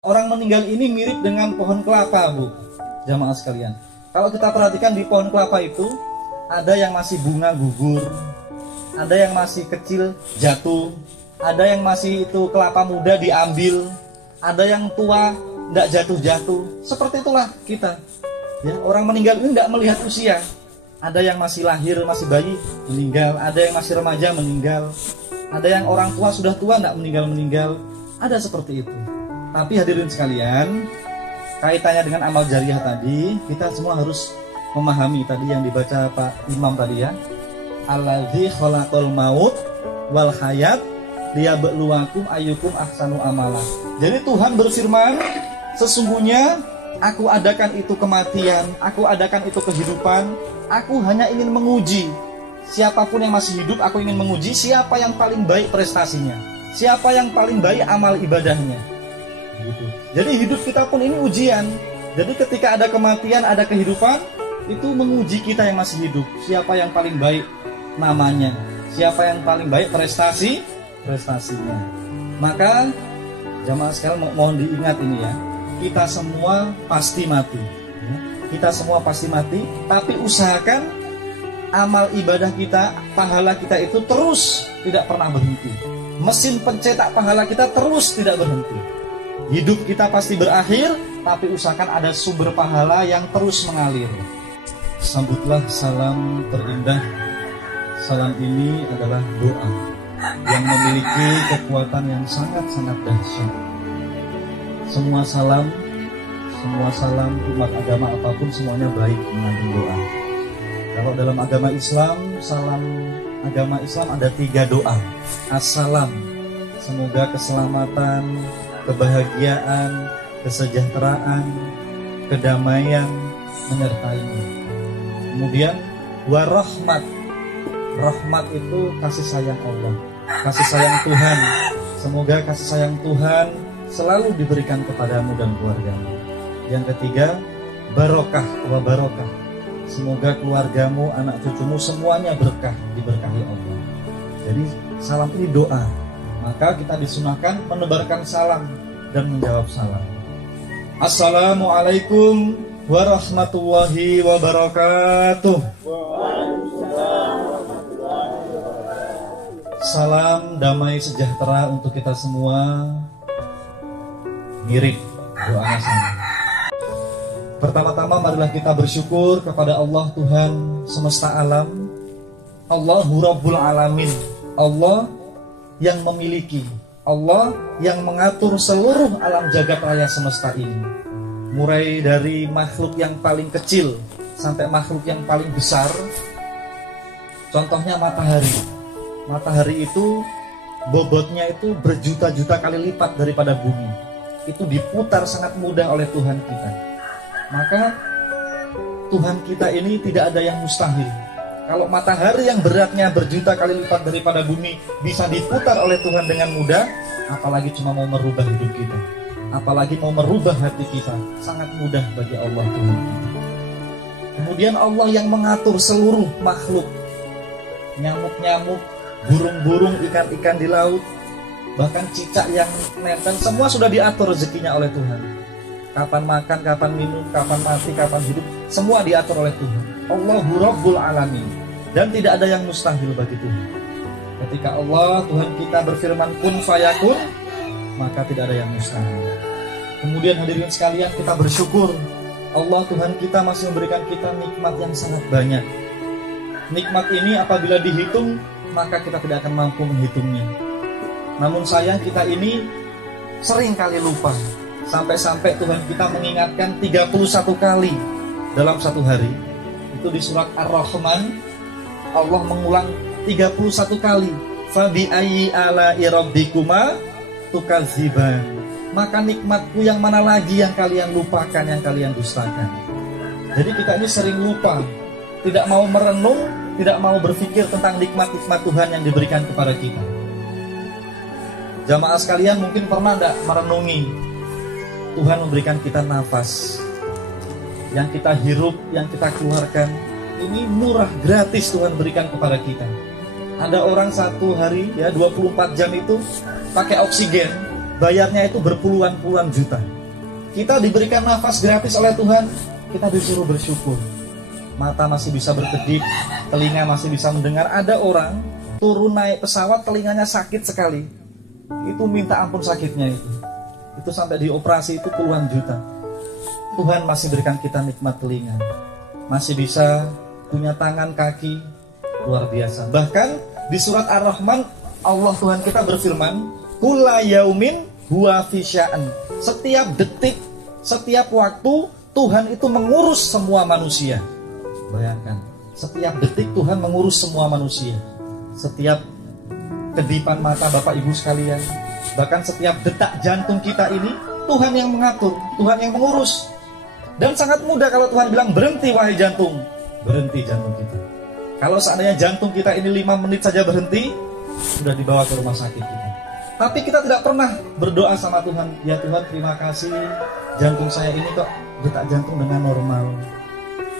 Orang meninggal ini mirip dengan pohon kelapa, Bu, jamaah sekalian. Kalau kita perhatikan di pohon kelapa itu, ada yang masih bunga gugur, ada yang masih kecil jatuh, ada yang masih itu kelapa muda diambil, ada yang tua tidak jatuh-jatuh. Seperti itulah kita. Ya, orang meninggal ini tidak melihat usia. Ada yang masih lahir, masih bayi, meninggal. Ada yang masih remaja, meninggal. Ada yang orang tua sudah tua, tidak meninggal-meninggal. Ada seperti itu. Tapi hadirin sekalian, kaitannya dengan amal jariah tadi, kita semua harus memahami tadi yang dibaca Pak Imam tadi ya. Alladzi khalaqal maut wal hayat liyabluwakum ayyukum ahsanu amala. Jadi Tuhan berfirman, sesungguhnya aku adakan itu kematian, aku adakan itu kehidupan, aku hanya ingin menguji. Siapapun yang masih hidup, aku ingin menguji siapa yang paling baik prestasinya, siapa yang paling baik amal ibadahnya. Gitu. Jadi hidup kita pun ini ujian. Jadi ketika ada kematian, ada kehidupan, itu menguji kita yang masih hidup. Siapa yang paling baik namanya, siapa yang paling baik prestasinya. Maka jamaah sekalian mohon diingat ini ya, kita semua pasti mati ya. Kita semua pasti mati, tapi usahakan amal ibadah kita, pahala kita itu terus tidak pernah berhenti. Mesin pencetak pahala kita terus tidak berhenti. Hidup kita pasti berakhir, tapi usahakan ada sumber pahala yang terus mengalir. Sambutlah salam terindah. Salam ini adalah doa yang memiliki kekuatan yang sangat-sangat dahsyat. Semua salam umat agama apapun semuanya baik mengandung doa. Kalau dalam agama Islam, salam agama Islam ada 3 doa. Assalam, semoga keselamatan, kebahagiaan, kesejahteraan, kedamaian menyertaimu. Kemudian warahmat, rahmat itu kasih sayang Allah, kasih sayang Tuhan. Semoga kasih sayang Tuhan selalu diberikan kepadamu dan keluargamu. Yang ketiga, barokah wa barokah. Semoga keluargamu, anak cucumu semuanya berkah, diberkahi Allah. Jadi salam ini doa. Maka kita disunahkan menebarkan salam dan menjawab salam. Assalamualaikum warahmatullahi wabarakatuh. Salam damai sejahtera untuk kita semua. Mirip doanya sama. Pertama-tama marilah kita bersyukur kepada Allah Tuhan semesta alam. Allahu Rabbul Alamin. Allah yang memiliki, Allah yang mengatur seluruh alam jagat raya semesta ini. Mulai dari makhluk yang paling kecil sampai makhluk yang paling besar. Contohnya matahari. Matahari itu bobotnya itu berjuta-juta kali lipat daripada bumi. Itu diputar sangat mudah oleh Tuhan kita. Maka Tuhan kita ini tidak ada yang mustahil. Kalau matahari yang beratnya berjuta kali lipat daripada bumi bisa diputar oleh Tuhan dengan mudah, apalagi cuma mau merubah hidup kita, apalagi mau merubah hati kita, sangat mudah bagi Allah Tuhan kita. Kemudian Allah yang mengatur seluruh makhluk, nyamuk-nyamuk, burung-burung, ikan-ikan di laut, bahkan cicak yang nempel, semua sudah diatur rezekinya oleh Tuhan. Kapan makan, kapan minum, kapan mati, kapan hidup, semua diatur oleh Tuhan. Allahu Rabbul Alamin. Dan tidak ada yang mustahil bagi Tuhan. Ketika Allah, Tuhan kita berfirman kun fayakun, maka tidak ada yang mustahil. Kemudian hadirin sekalian, kita bersyukur Allah Tuhan kita masih memberikan kita nikmat yang sangat banyak. Nikmat ini apabila dihitung, maka kita tidak akan mampu menghitungnya. Namun sayang kita ini sering kali lupa. Sampai-sampai Tuhan kita mengingatkan 31 kali dalam satu hari. Itu di surat Ar-Rahman, Allah mengulang 31 kali. Fabi ayyi ala'i rabbikuma tukadziban. Maka nikmatku yang mana lagi yang kalian lupakan, yang kalian dustakan. Jadi kita ini sering lupa, tidak mau merenung, tidak mau berpikir tentang nikmat-nikmat Tuhan yang diberikan kepada kita. Jamaah sekalian mungkin pernah tidak merenungi Tuhan memberikan kita nafas, yang kita hirup, yang kita keluarkan, ini murah, gratis Tuhan berikan kepada kita. Ada orang satu hari ya 24 jam itu pakai oksigen, bayarnya itu berpuluhan-puluhan juta. Kita diberikan nafas gratis oleh Tuhan, kita disuruh bersyukur. Mata masih bisa berkedip, telinga masih bisa mendengar. Ada orang turun naik pesawat, telinganya sakit sekali. Itu minta ampun sakitnya itu. Itu sampai dioperasi itu puluhan juta. Tuhan masih berikan kita nikmat telinga. Masih bisa punya tangan, kaki, luar biasa. Bahkan di surat Ar-Rahman, Allah Tuhan kita berfirman, kulla yaumin huwa fi sya'an. Setiap detik, setiap waktu Tuhan itu mengurus semua manusia. Bayangkan, setiap detik Tuhan mengurus semua manusia. Setiap kedipan mata Bapak Ibu sekalian, bahkan setiap detak jantung kita ini Tuhan yang mengatur, Tuhan yang mengurus. Dan sangat mudah kalau Tuhan bilang berhenti wahai jantung, berhenti jantung kita. Kalau seandainya jantung kita ini 5 menit saja berhenti, sudah dibawa ke rumah sakit kita. Tapi kita tidak pernah berdoa sama Tuhan, ya Tuhan terima kasih jantung saya ini kok detak jantung dengan normal.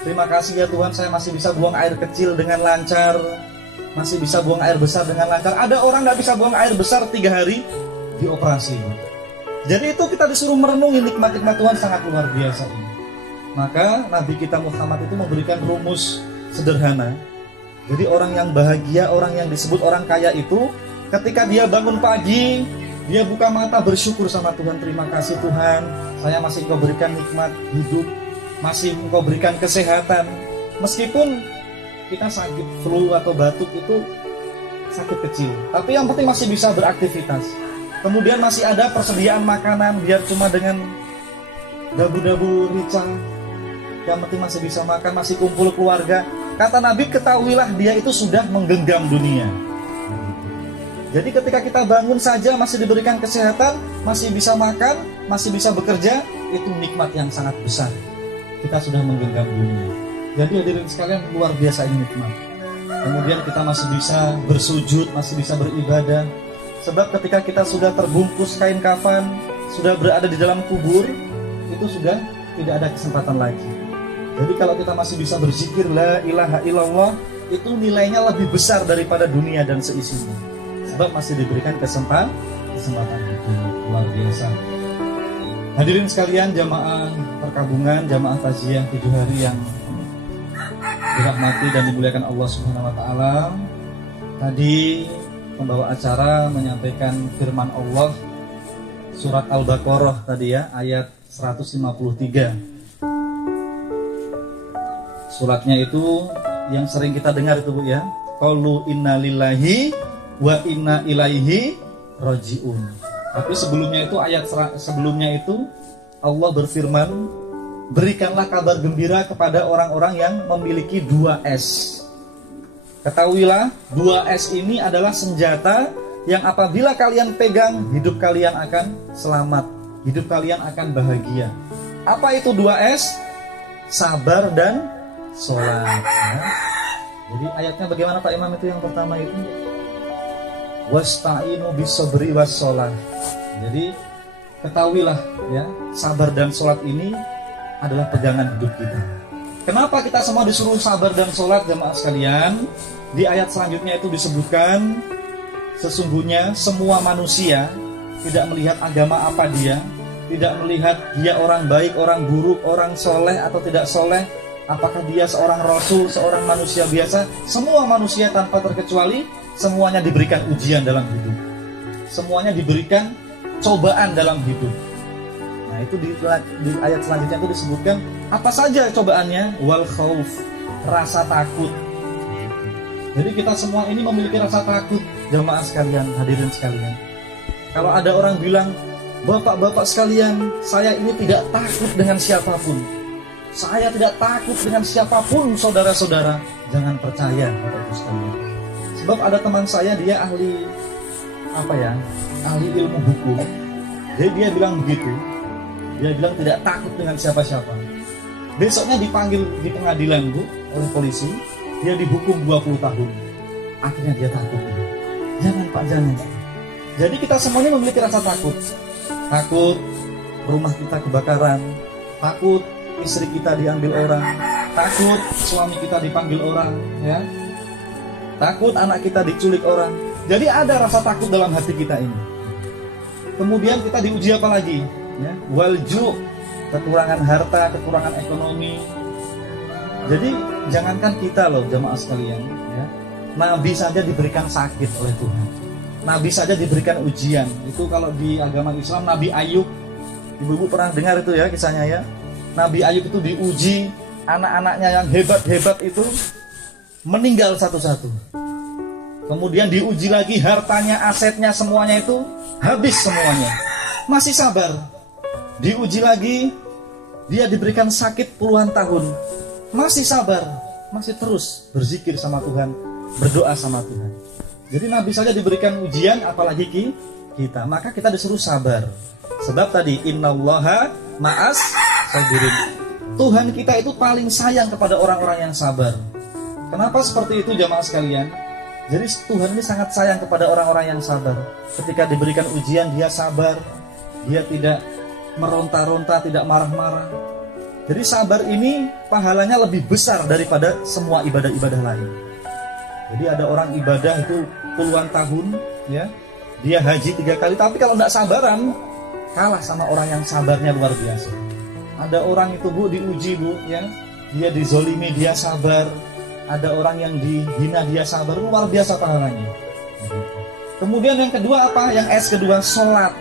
Terima kasih ya Tuhan saya masih bisa buang air kecil dengan lancar, masih bisa buang air besar dengan lancar. Ada orang gak bisa buang air besar 3 hari dioperasi. Jadi itu kita disuruh merenungi nikmat-nikmat Tuhan sangat luar biasa ini. Maka Nabi kita Muhammad itu memberikan rumus sederhana. Jadi orang yang bahagia, orang yang disebut orang kaya itu, ketika dia bangun pagi, dia buka mata bersyukur sama Tuhan. Terima kasih Tuhan, saya masih Engkau berikan nikmat hidup, masih Engkau berikan kesehatan. Meskipun kita sakit flu atau batuk itu sakit kecil, tapi yang penting masih bisa beraktivitas. Kemudian masih ada persediaan makanan, biar cuma dengan dabu-dabu rica, yang penting masih bisa makan, masih kumpul keluarga. Kata Nabi, ketahuilah dia itu sudah menggenggam dunia. Jadi ketika kita bangun saja masih diberikan kesehatan, masih bisa makan, masih bisa bekerja, itu nikmat yang sangat besar. Kita sudah menggenggam dunia. Jadi hadirin sekalian, luar biasa ini nikmat. Kemudian kita masih bisa bersujud, masih bisa beribadah. Sebab ketika kita sudah terbungkus kain kafan, sudah berada di dalam kubur, itu sudah tidak ada kesempatan lagi. Jadi kalau kita masih bisa berzikir la ilaha illallah, itu nilainya lebih besar daripada dunia dan seisinya. Sebab masih diberikan kesempatan itu luar biasa. Hadirin sekalian, jamaah perkabungan, jamaah takziah 7 hari yang dirahmati dan dimuliakan Allah Subhanahu wa taala. Tadi pembawa acara menyampaikan firman Allah surat Al-Baqarah tadi ya, ayat 153. Suratnya itu yang sering kita dengar itu Bu ya. Qalu inna lillahi wa inna ilaihi rajiun. Tapi sebelumnya itu sebelumnya itu Allah berfirman, berikanlah kabar gembira kepada orang-orang yang memiliki 2S. Ketahuilah 2S ini adalah senjata yang apabila kalian pegang, hidup kalian akan selamat, hidup kalian akan bahagia. Apa itu 2S? Sabar dan sholat ya. Jadi ayatnya bagaimana Pak Imam itu yang pertama itu? Wasta'inu bis-sabri was-sholat. Jadi ketahuilah ya, sabar dan sholat ini adalah pegangan hidup kita. Kenapa kita semua disuruh sabar dan sholat jemaah sekalian? Di ayat selanjutnya itu disebutkan, sesungguhnya semua manusia tidak melihat agama apa dia, tidak melihat dia orang baik, orang buruk, orang soleh atau tidak soleh, apakah dia seorang rasul, seorang manusia biasa. Semua manusia tanpa terkecuali, semuanya diberikan ujian dalam hidup. Semuanya diberikan cobaan dalam hidup. Nah itu di ayat selanjutnya itu disebutkan apa saja cobaannya. Wal khauf, rasa takut. Jadi kita semua ini memiliki rasa takut, jamaah sekalian, hadirin sekalian. Kalau ada orang bilang, bapak-bapak sekalian, saya ini tidak takut dengan siapapun, saya tidak takut dengan siapapun, saudara-saudara, jangan percaya Bapak sekalian. Sebab ada teman saya, dia ahli ahli ilmu hukum. Jadi dia bilang begitu. Dia bilang tidak takut dengan siapa-siapa. Besoknya dipanggil di pengadilan Bu oleh polisi, dia dihukum 20 tahun. Akhirnya dia takut. Jangan Pak, jangan. Jadi kita semuanya memiliki rasa takut. Takut rumah kita kebakaran, takut istri kita diambil orang, takut suami kita dipanggil orang, ya, takut anak kita diculik orang. Jadi ada rasa takut dalam hati kita ini. Kemudian kita diuji apa lagi? Ya, walju, kekurangan harta, kekurangan ekonomi. Jadi jangankan kita loh jamaah sekalian, ya, Nabi saja diberikan sakit oleh Tuhan. Nabi saja diberikan ujian. Itu kalau di agama Islam Nabi Ayub, ibu-ibu pernah dengar itu ya kisahnya ya. Nabi Ayub itu diuji, anak-anaknya yang hebat-hebat itu meninggal satu-satu. Kemudian diuji lagi, hartanya, asetnya, semuanya itu habis semuanya. Masih sabar. Diuji lagi, dia diberikan sakit puluhan tahun. Masih sabar, masih terus berzikir sama Tuhan, berdoa sama Tuhan. Jadi Nabi saja diberikan ujian, apalagi kita. Maka kita disuruh sabar. Sebab tadi, innallaha ma'as sabirin. Tuhan kita itu paling sayang kepada orang-orang yang sabar. Kenapa seperti itu jamaah sekalian? Jadi Tuhan ini sangat sayang kepada orang-orang yang sabar. Ketika diberikan ujian, dia sabar. Dia tidak meronta-ronta, tidak marah-marah. Jadi sabar ini pahalanya lebih besar daripada semua ibadah-ibadah lain. Jadi ada orang ibadah itu puluhan tahun, ya, dia haji 3 kali, tapi kalau tidak sabaran, kalah sama orang yang sabarnya luar biasa. Ada orang itu bu diuji bu, ya, dia dizolimi, dia sabar. Ada orang yang dihina, dia sabar, luar biasa pahalanya. Kemudian yang kedua apa? Yang S kedua, sholat.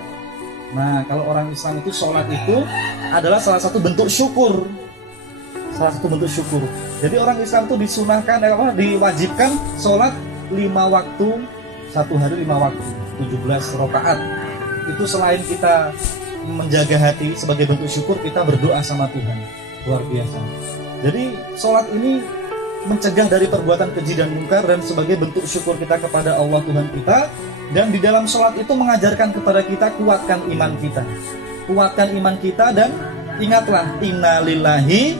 Nah, kalau orang Islam itu sholat itu adalah salah satu bentuk syukur. Salah satu bentuk syukur. Jadi orang Islam itu disunahkan, diwajibkan sholat 5 waktu, 1 hari 5 waktu, 17 rakaat. Itu selain kita menjaga hati sebagai bentuk syukur, kita berdoa sama Tuhan. Luar biasa. Jadi sholat ini mencegah dari perbuatan keji dan mungkar dan sebagai bentuk syukur kita kepada Allah Tuhan kita. Dan di dalam sholat itu mengajarkan kepada kita, kuatkan iman kita. Kuatkan iman kita dan ingatlah, inna lillahi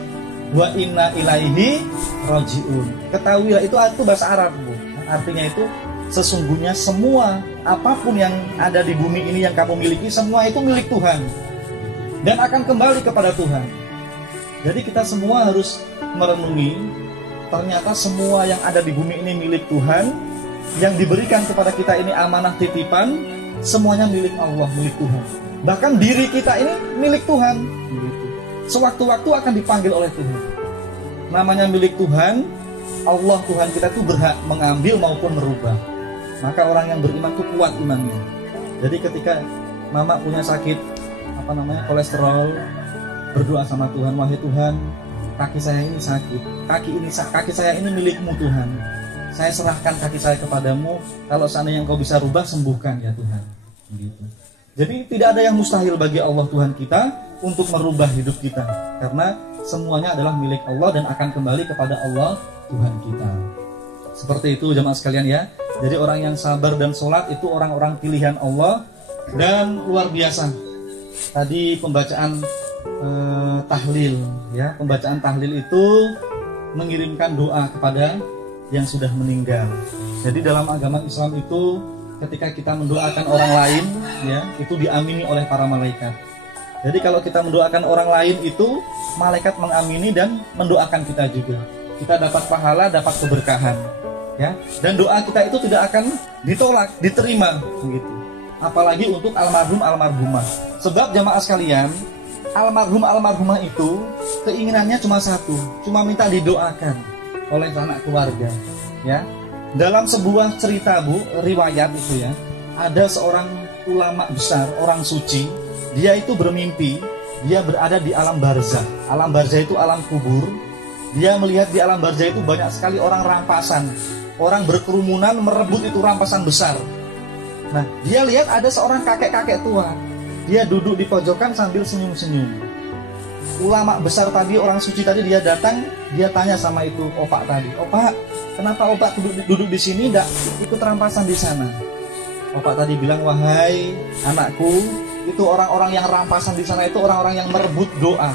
wa inna ilaihi raji'un. Ketahuilah, itu bahasa Arab bu. Artinya itu sesungguhnya semua apapun yang ada di bumi ini yang kamu miliki, semua itu milik Tuhan dan akan kembali kepada Tuhan. Jadi kita semua harus merenungi, ternyata semua yang ada di bumi ini milik Tuhan. Yang diberikan kepada kita ini amanah titipan, semuanya milik Allah, milik Tuhan. Bahkan diri kita ini milik Tuhan. Sewaktu-waktu akan dipanggil oleh Tuhan. Namanya milik Tuhan, Allah Tuhan kita itu berhak mengambil maupun merubah. Maka orang yang beriman itu kuat imannya. Jadi ketika mama punya sakit, kolesterol, berdoa sama Tuhan, wahai Tuhan, kaki saya ini sakit, kaki saya ini milikmu Tuhan. Saya serahkan kaki saya kepadamu. Kalau seandainya Engkau bisa rubah, sembuhkan ya Tuhan. Begitu. Jadi tidak ada yang mustahil bagi Allah Tuhan kita untuk merubah hidup kita, karena semuanya adalah milik Allah dan akan kembali kepada Allah Tuhan kita. Seperti itu jemaah sekalian ya. Jadi orang yang sabar dan sholat itu orang-orang pilihan Allah. Dan luar biasa, tadi pembacaan tahlil ya, pembacaan tahlil itu mengirimkan doa kepada yang sudah meninggal. Jadi dalam agama Islam itu ketika kita mendoakan orang lain ya, itu diamini oleh para malaikat. Jadi kalau kita mendoakan orang lain itu malaikat mengamini dan mendoakan kita juga. Kita dapat pahala, dapat keberkahan ya. Dan doa kita itu tidak akan ditolak, diterima begitu. Apalagi untuk almarhumah. Sebab jamaah sekalian, almarhumah itu keinginannya cuma satu, cuma minta didoakan oleh anak keluarga ya. Dalam sebuah cerita bu, riwayat itu ya, ada seorang ulama besar, orang suci. Dia itu bermimpi, dia berada di alam barzah. Alam barzah itu alam kubur. Dia melihat di alam barzah itu banyak sekali orang rampasan, orang berkerumunan merebut itu rampasan besar. Nah, dia lihat ada seorang kakek-kakek tua. Dia duduk di pojokan sambil senyum-senyum. Ulama besar tadi, orang suci tadi, dia datang, dia tanya sama itu opak tadi, opak, kenapa opak duduk di sini, tidak ikut rampasan di sana? Opak tadi bilang, wahai anakku, itu orang-orang yang rampasan di sana itu orang-orang yang merebut doa.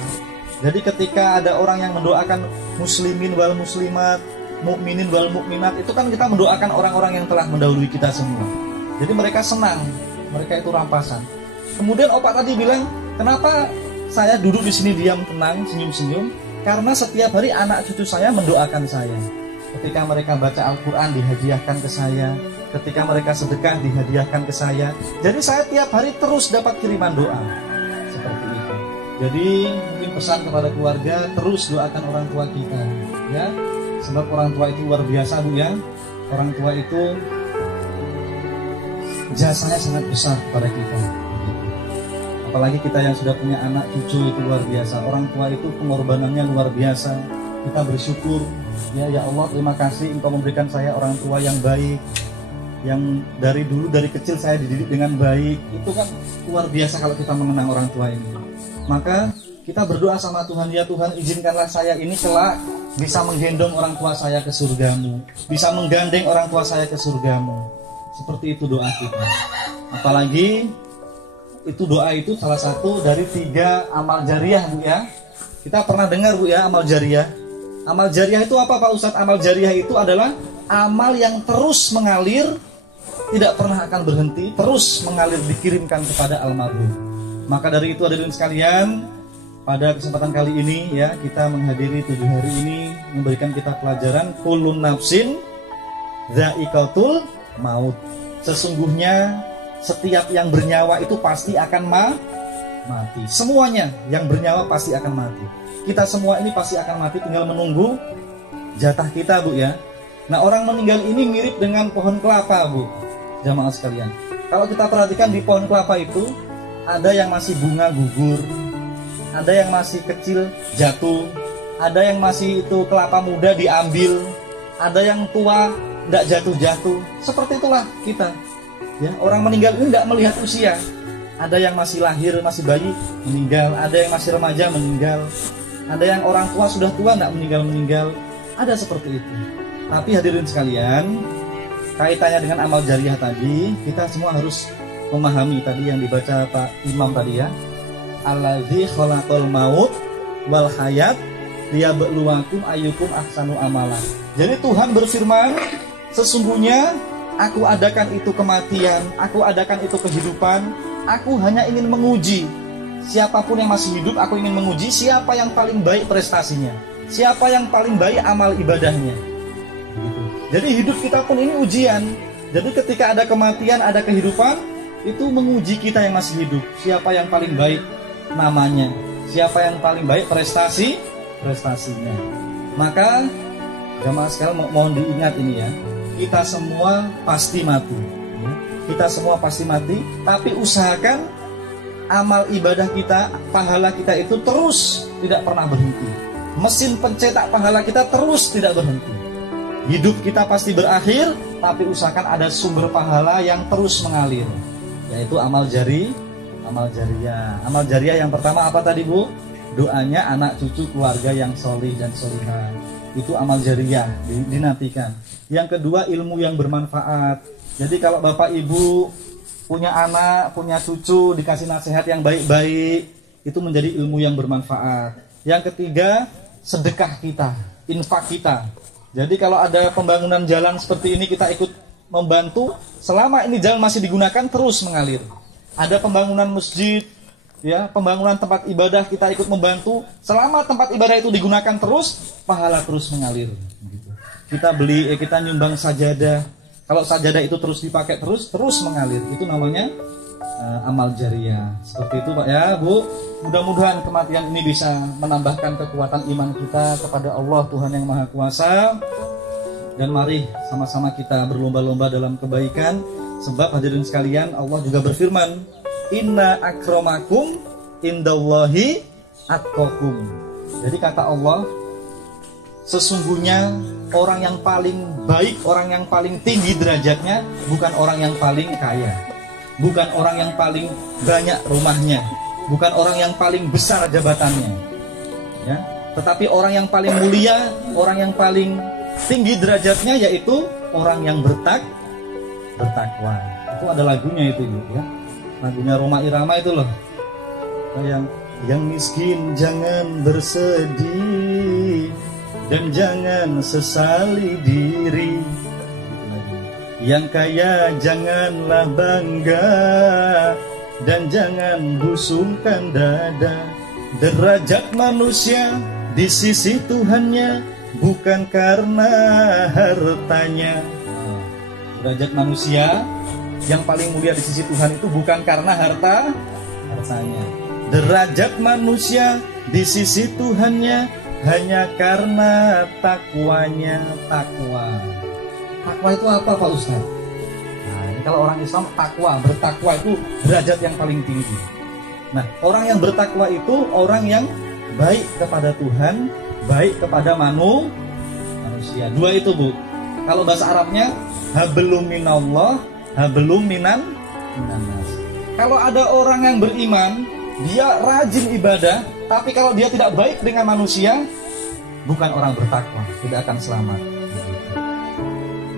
Jadi ketika ada orang yang mendoakan muslimin wal muslimat, mukminin wal mukminat, itu kan kita mendoakan orang-orang yang telah mendahului kita semua. Jadi mereka senang, mereka itu rampasan. Kemudian opak tadi bilang, kenapa saya duduk di sini diam tenang, senyum-senyum? Karena setiap hari anak cucu saya mendoakan saya. Ketika mereka baca Al-Quran dihadiahkan ke saya. ketika mereka sedekah dihadiahkan ke saya. Jadi saya tiap hari terus dapat kiriman doa seperti itu. Jadi mungkin pesan kepada keluarga, terus doakan orang tua kita, ya. Sebab orang tua itu luar biasa, Bu, ya. Orang tua itu jasanya sangat besar kepada kita. Apalagi kita yang sudah punya anak cucu itu luar biasa. Orang tua itu pengorbanannya luar biasa. Kita bersyukur, ya Allah, terima kasih Engkau memberikan saya orang tua yang baik, yang dari dulu dari kecil saya dididik dengan baik. Itu kan luar biasa kalau kita mengenang orang tua ini. Maka kita berdoa sama Tuhan, ya Tuhan, izinkanlah saya ini kelak bisa menggendong orang tua saya ke surgamu, bisa menggandeng orang tua saya ke surgamu. Seperti itu doa kita. Apalagi itu doa itu salah satu dari 3 amal jariah, Bu, ya. Kita pernah dengar, Bu, ya, amal jariah. Amal jariah itu apa, Pak Ustadz? Amal jariah itu adalah amal yang terus mengalir, tidak pernah akan berhenti, terus mengalir dikirimkan kepada almarhum. Maka dari itu, hadirin sekalian, pada kesempatan kali ini, ya, kita menghadiri 7 hari ini memberikan kita pelajaran kullun nafsin dha'iqatul maut. Sesungguhnya setiap yang bernyawa itu pasti akan mati. Semuanya yang bernyawa pasti akan mati. Kita semua ini pasti akan mati, tinggal menunggu jatah kita, Bu, ya. Nah, orang meninggal ini mirip dengan pohon kelapa, Bu, jamaah sekalian. Kalau kita perhatikan di pohon kelapa itu ada yang masih bunga gugur, ada yang masih kecil jatuh, ada yang masih itu kelapa muda diambil, ada yang tua tidak jatuh-jatuh. Seperti itulah kita, ya. Orang meninggal ini tidak melihat usia. Ada yang masih lahir, masih bayi, meninggal. Ada yang masih remaja, meninggal. Ada yang orang tua sudah tua, tidak meninggal. Ada seperti itu. Tapi hadirin sekalian, kaitannya dengan amal jariah tadi, kita semua harus memahami tadi yang dibaca Pak Imam tadi, ya. Allazi khalaqal maut wal hayat liyabluwakum ayyukum ahsanu amala. Jadi Tuhan berfirman, sesungguhnya aku adakan itu kematian, aku adakan itu kehidupan, aku hanya ingin menguji. Siapapun yang masih hidup, aku ingin menguji siapa yang paling baik prestasinya, siapa yang paling baik amal ibadahnya. Jadi hidup kita pun ini ujian. Jadi ketika ada kematian, ada kehidupan, itu menguji kita yang masih hidup. Siapa yang paling baik namanya, siapa yang paling baik prestasinya. Maka jamaah sekalian mohon diingat ini, ya. Kita semua pasti mati, ya. Kita semua pasti mati. Tapi usahakan amal ibadah kita, pahala kita itu terus tidak pernah berhenti. Mesin pencetak pahala kita terus tidak berhenti. Hidup kita pasti berakhir, tapi usahakan ada sumber pahala yang terus mengalir, yaitu amal jariah. Amal jariah yang pertama apa tadi, Bu? Doanya anak cucu keluarga yang solih dan solihah. Itu amal jariah, dinantikan. Yang kedua, ilmu yang bermanfaat. Jadi kalau Bapak Ibu punya anak, punya cucu, dikasih nasihat yang baik-baik, itu menjadi ilmu yang bermanfaat. Yang ketiga, sedekah kita, infak kita. Jadi kalau ada pembangunan jalan seperti ini, kita ikut membantu, selama ini jalan masih digunakan, terus mengalir. Ada pembangunan masjid, ya, pembangunan tempat ibadah, kita ikut membantu, selama tempat ibadah itu digunakan terus, pahala terus mengalir. Kita nyumbang sajadah. Kalau sajadah itu terus dipakai terus mengalir, itu namanya amal jariah. Seperti itu, Pak, ya, Bu. Mudah-mudahan kematian ini bisa menambahkan kekuatan iman kita kepada Allah Tuhan yang Maha Kuasa. Dan mari sama-sama kita berlomba-lomba dalam kebaikan. Sebab hadirin sekalian, Allah juga berfirman, Inna akramakum indallahi atqakum. Jadi kata Allah, sesungguhnya orang yang paling baik, orang yang paling tinggi derajatnya, bukan orang yang paling kaya, bukan orang yang paling banyak rumahnya, bukan orang yang paling besar jabatannya, ya. Tetapi orang yang paling mulia, orang yang paling tinggi derajatnya, yaitu orang yang bertakwa. Itu ada lagunya itu, ya. Lagunya Roma Irama itu loh. Yang miskin jangan bersedih dan jangan sesali diri. Yang kaya janganlah bangga dan jangan busungkan dada. Derajat manusia di sisi Tuhannya bukan karena hartanya. Derajat manusia yang paling mulia di sisi Tuhan itu bukan karena hartanya. Derajat manusia di sisi Tuhannya hanya karena takwanya. Takwa itu apa Pak Ustaz? Nah, ini kalau orang Islam bertakwa itu derajat yang paling tinggi. Nah, orang yang bertakwa itu orang yang baik kepada Tuhan, baik kepada manusia. Dua itu, Bu. Kalau bahasa Arabnya hablum minallah, hablum minnas. Kalau ada orang yang beriman, dia rajin ibadah, tapi kalau dia tidak baik dengan manusia, bukan orang bertakwa, tidak akan selamat.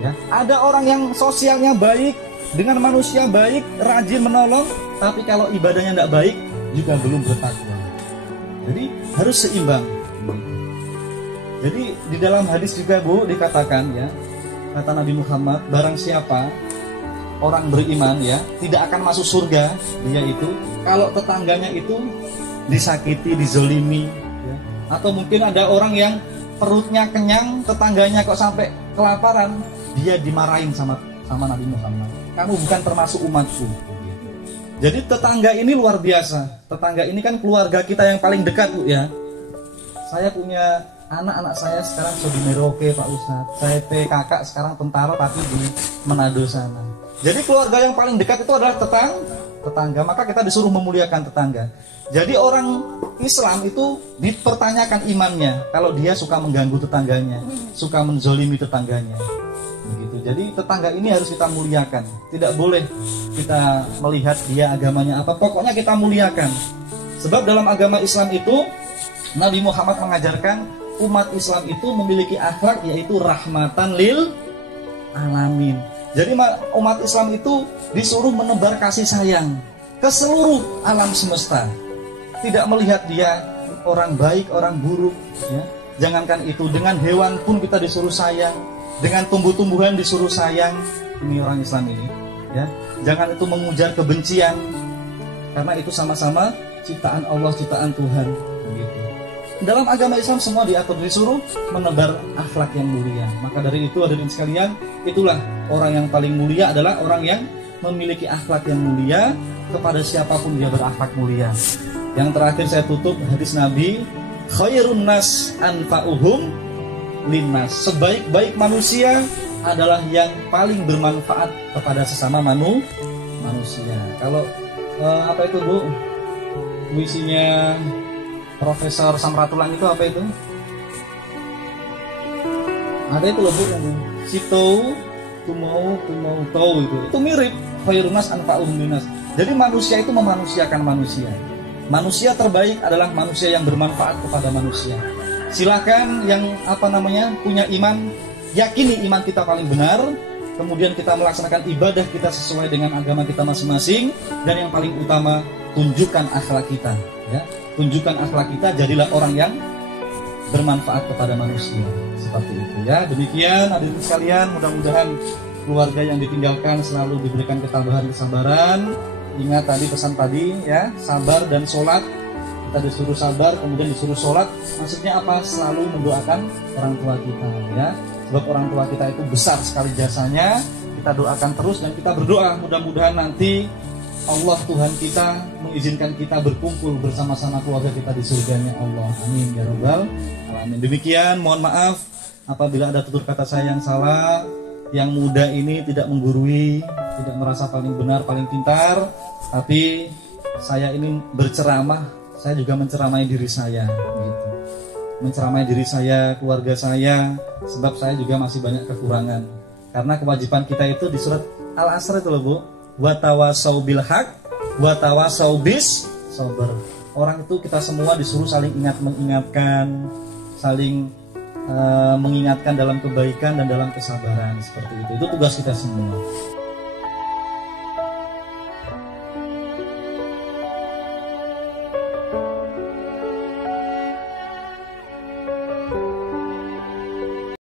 Ya, ada orang yang sosialnya baik, dengan manusia baik, rajin menolong, tapi kalau ibadahnya tidak baik, juga belum bertakwa. Jadi harus seimbang. Jadi di dalam hadis juga, Bu, dikatakan ya, kata Nabi Muhammad, barang siapa orang beriman ya, tidak akan masuk surga dia itu kalau tetangganya itu disakiti, dizolimi ya. Atau mungkin ada orang yang perutnya kenyang, tetangganya kok sampai kelaparan, dia dimarahin sama Nabi Muhammad. Kamu bukan termasuk umatku. Jadi tetangga ini luar biasa. Tetangga ini kan keluarga kita yang paling dekat, Bu ya. Saya punya anak-anak saya sekarang sudah di Merauke, Pak Ustadz. Saya kakak sekarang tentara tapi di Manado sana. Jadi keluarga yang paling dekat itu adalah tetangga. Maka kita disuruh memuliakan tetangga. Jadi orang Islam itu dipertanyakan imannya kalau dia suka mengganggu tetangganya, suka menzolimi tetangganya. Begitu. Jadi tetangga ini harus kita muliakan. Tidak boleh kita melihat dia agamanya apa. Pokoknya kita muliakan. Sebab dalam agama Islam itu Nabi Muhammad mengajarkan umat Islam itu memiliki akhlak yaitu rahmatan lil alamin. Jadi umat Islam itu disuruh menebar kasih sayang ke seluruh alam semesta. Tidak melihat dia orang baik, orang buruk ya. Jangankan itu, dengan hewan pun kita disuruh sayang, dengan tumbuh-tumbuhan disuruh sayang. Ini orang Islam ini ya. Jangan itu mengujar kebencian, karena itu sama-sama ciptaan Allah, ciptaan Tuhan. Begitu. Dalam agama Islam semua diatur, disuruh menebar akhlak yang mulia. Maka dari itu hadirin sekalian, itulah orang yang paling mulia adalah orang yang memiliki akhlak yang mulia kepada siapapun dia berakhlak mulia. Yang terakhir saya tutup hadis Nabi, khairun nas anfa'uhum linnas. Sebaik-baik manusia adalah yang paling bermanfaat kepada sesama manusia. Kalau apa itu, Bu? Puisinya Profesor Samratulan itu apa itu? Ada itu loh, Bu, yang sitou tumau tau itu. Itu mirip khairun nas anfa'uhum linnas. Jadi manusia itu memanusiakan manusia. Manusia terbaik adalah manusia yang bermanfaat kepada manusia. Silakan yang punya iman, yakini iman kita paling benar, kemudian kita melaksanakan ibadah kita sesuai dengan agama kita masing-masing, dan yang paling utama tunjukkan akhlak kita ya. Tunjukkan akhlak kita, jadilah orang yang bermanfaat kepada manusia. Seperti itu ya. Demikian hadirin sekalian, mudah-mudahan keluarga yang ditinggalkan selalu diberikan ketabahan, kesabaran. Ingat tadi pesan tadi ya, sabar dan sholat. Kita disuruh sabar, kemudian disuruh sholat. Maksudnya apa? Selalu mendoakan orang tua kita ya. Sebab orang tua kita itu besar sekali jasanya. Kita doakan terus dan kita berdoa mudah-mudahan nanti Allah Tuhan kita mengizinkan kita berkumpul bersama-sama keluarga kita di surganya Allah. Amin ya rabbal alamin. Demikian, mohon maaf apabila ada tutur kata saya yang salah. Yang muda ini tidak menggurui, tidak merasa paling benar, paling pintar, tapi saya ini berceramah, saya juga menceramai diri saya gitu. Menceramai diri saya, keluarga saya, sebab saya juga masih banyak kekurangan. Karena kewajiban kita itu di surat Al-Asr itu loh, Bu. Wa tawasau bil haq, wa tawasau bis sabr. Orang itu kita semua disuruh saling mengingatkan, saling mengingatkan dalam kebaikan dan dalam kesabaran, seperti itu. Itu tugas kita semua.